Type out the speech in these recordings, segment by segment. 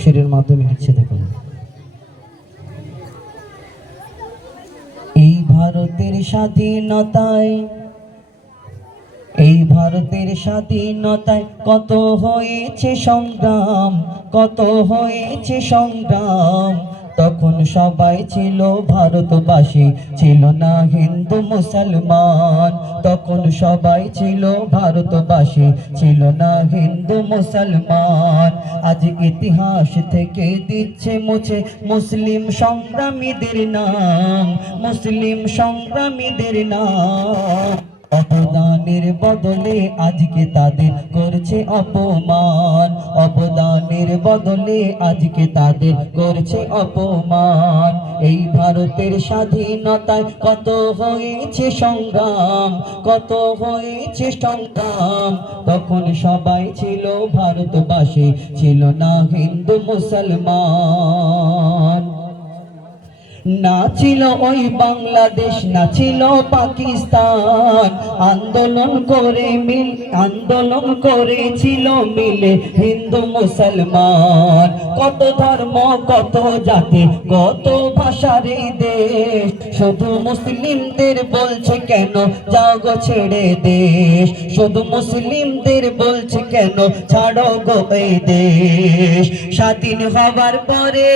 শেরের মাধ্যমে লিখছে দেখুন। এই ভারতের স্বাধীনতায়, এই ভারতের স্বাধীনতায় কত হয়েছে সংগ্রাম, কত হয়েছে সংগ্রাম। তখন সবাই ছিল ভারতবাসী, ছিল না হিন্দু মুসলমান। তখন সবাই ছিল ভারতবাসী, ছিল না হিন্দু মুসলমান। আজ ইতিহাস থেকে দিচ্ছে মুছে মুসলিম সংগ্রামীদের নাম, মুসলিম সংগ্রামীদের নাম। অবদানের বদলে আজকে তাদের করছে অপমান, অবদানের বদলে আজকে তাদের করছে অপমান। এই ভারতের স্বাধীনতায় কত হয়েছে সংগ্রাম, কত হয়েছে সংগ্রাম। তখন সবাই ছিল ভারতবাসী, ছিল না হিন্দু মুসলমান। না ছিল ওই বাংলাদেশ, না ছিল পাকিস্তান। আন্দোলন করেছিল মিলে হিন্দু মুসলমান। কত ধর্ম, কত জাতি, কত ভাষার এই দেশ। শুধু মুসলিমদের বলছে কেন যাও গো ছেড়ে দেশ, শুধু মুসলিমদের বলছে কেন ছাড়ো গো এই দেশ। স্বাধীন হবার পরে,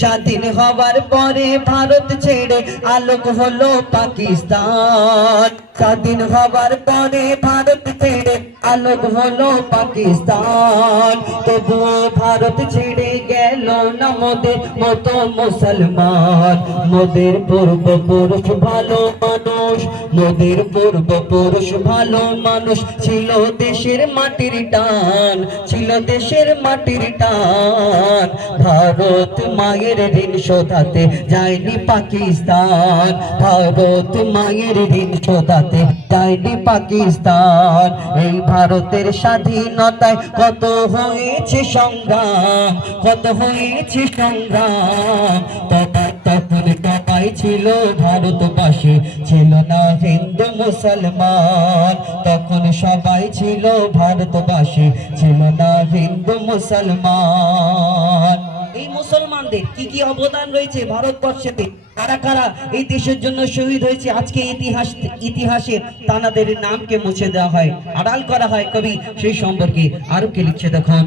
স্বাধীন হবার পরে ভারত ছেড়ে আলোক হলো পাকিস্তান। স্বাধীন হবার পরে ভারত ছেড়ে আলোক হলো পাকিস্তান। তবুও ভারত ছেড়ে গেল না মোদের মতো মুসলমান। মোদের পূর্বপুরুষ ভালো মানুষ, মোদের পূর্বপুরুষ ভালো মানুষ। ছিল দেশের মাটির টান, ছিল দেশের মাটির টান। ভারত মায়ের ঋণ শোধাতে যায়নি পাকিস্তান, ভারত মায়ের ঋণ শোধাতে যায়নি পাকিস্তান। এই ভারতের স্বাধীনতায় কত হয়েছে সংগ্রাম, কত হয়েছে সংগ্রাম। তখন সবাই ছিল ভারতবাসী, ছিল না হিন্দু মুসলমান। তখন সবাই ছিল ভারতবাসী, ছিল না হিন্দু মুসলমান। এই মুসলমানদের কি কি অবদান রয়েছে ভারতবর্ষেতে, কারা কারা এই দেশের জন্য শহীদ হয়েছে, আজকে ইতিহাসে তাদের নামকে মুছে দেওয়া হয়, আড়াল করা হয়। কবি সেই সম্পর্কে আরো কি লিখছে দেখুন।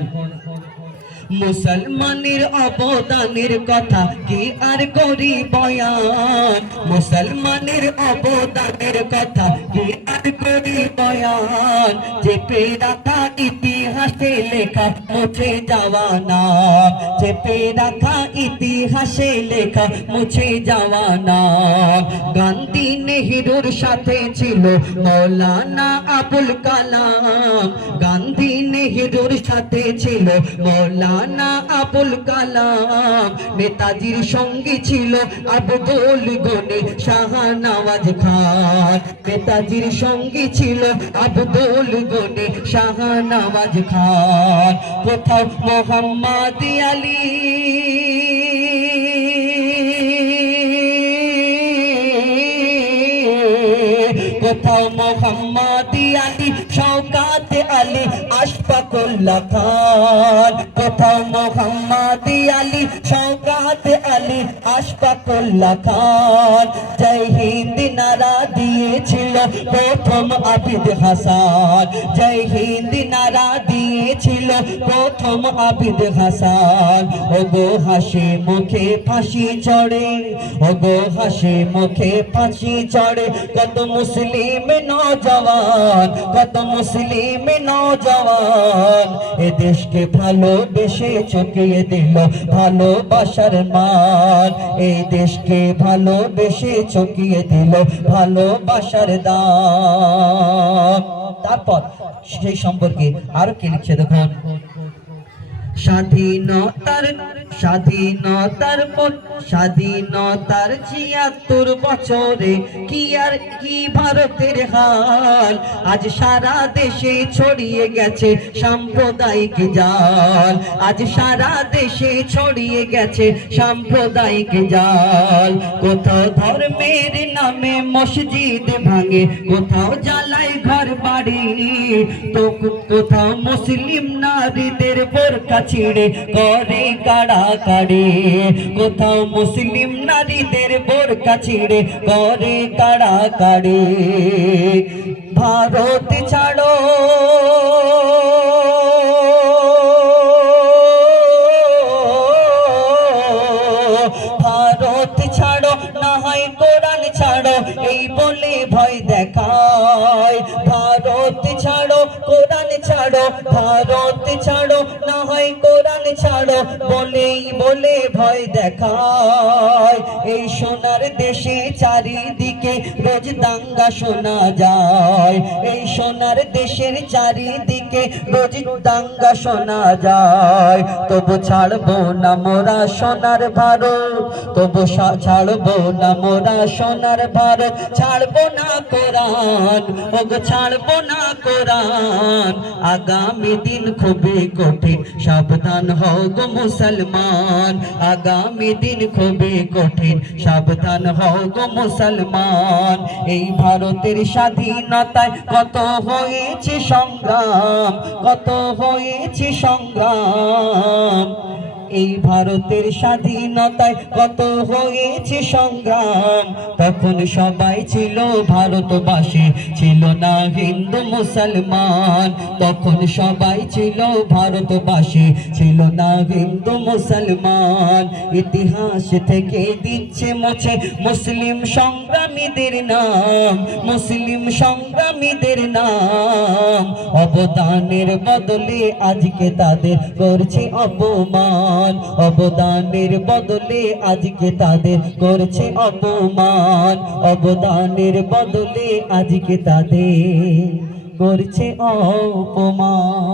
মুসলমানের অবদানের কথা কি আর করি বয়ান, মুসলমানের অবদানের কথা কি আর করি বয়ান। চেপে রাখা ইতিহাসে লেখা মুছে যাওয়া নাম, চেপে রাখা ইতিহাসে লেখা মুছে যাওয়া নাম। গান্ধী নেহরুর সাথে ছিল মৌলানা আবুল কালাম, গান্ধী নেহরুর সাথে ছিল মৌলানা আবুল কালাম। নেতাজির সঙ্গে ছিল আব্দুল গনি শাহনওয়াজ খান, নেতাজির সঙ্গে ছিল আব্দুল গনি শাহনওয়াজ খান। কোথাও মোহাম্মদ আলী, কোথাও মোহাম্মদ আলী, শওকত আলী, আশফাকুল্লাহ খান। কোথাও মোহাম্মদ আলী, শওকত আলী, আশফাকুল্লাহ খান। জয় হিন্দ নারা দিয়েছিল প্রথম আবিদ হাসান, জয় হিন্দ নারা দিয়েছিল প্রথম আবিদ হাসান। ওগো হাসি মুখে ফাঁসি চড়ে, ওগো হাসি মুখে ফাঁসি চড়ে কত মুসলিম নওজওয়ান, কত মুসলিম নওজওয়ান। এ দেশকে ভালোবেসে চুকিয়ে দিল ভালোবাসার মান, এই দেশকে ভালোবেসে চুকিয়ে দিল ভালোবাসার দাম। তারপর সেই সম্পর্কে আরো কি লিখছে দেখুন। স্বাধীনতার স্বাধীনতার ৭৬ বছরে কি আর কি ভারতের হাল, আজ সারা দেশে ছড়িয়ে গেছে সাম্প্রদায়িক জাল, আজ সারা দেশে ছড়িয়ে গেছে সাম্প্রদায়িক জাল। কোথাও ধর্মের নামে মসজিদ ভাঙে, কোথাও জ্বালায় ঘর বাড়ি, তো কোথাও মুসলিম নারীদের বোরকা ছিঁড়ে করে কাড়াকাড়ি, কোথাও মুসলিম নারীদের বোরকা ছিঁড়ে করে কাড়াকাড়ি। ভারত ছাড়ো ভারত ছাড়ো, না হয় কোরআন ছাড়ো, এই বলে ভয় দেখায়। ভারত ছাড়ো, কোরআন ছাড়ো, ভারত ছাড়ো, না হয় কোরআন ছাড়ো, বলেই বলে ভয় দেখায়। এই সোনার দেশে চারিদিকে রোজ দাঙ্গা শোনা যায়, এই সোনার দেশের চারিদিকে রোজ দাঙ্গা শোনা যায়। তবু ছাড়বো না মোরা সোনার ভারত, তবু ছাড়বো না মোরা সোনার ভারত, ছাড়বো না কোরআন, ওগো ছাড়বো না কোরআন। আগামী দিন খুবই কঠিন, সাবধান হও গো মুসলমান, আগামী দিন খুবই কঠিন, সাবধান হও গো মুসলমান। এই ভারতের স্বাধীনতায় কত হয়েছে সংগ্রাম, কত হয়েছে সংগ্রাম, এই ভারতের স্বাধীনতায় কত হয়েছে সংগ্রাম। তখন সবাই ছিল ভারতবাসী, ছিল না হিন্দু মুসলমান, তখন সবাই ছিল ভারতবাসী, ছিল না হিন্দু মুসলমান। ইতিহাস থেকে দিচ্ছে মুছে মুসলিম সংগ্রামীদের নাম, মুসলিম সংগ্রামীদের নাম। অবদানের বদলে আজকে তাদের করছে অপমান, অবদানের বদলে আজকে তাদের করছে অপমান, অবদানের বদলে আজকে তাদের করছে অপমান।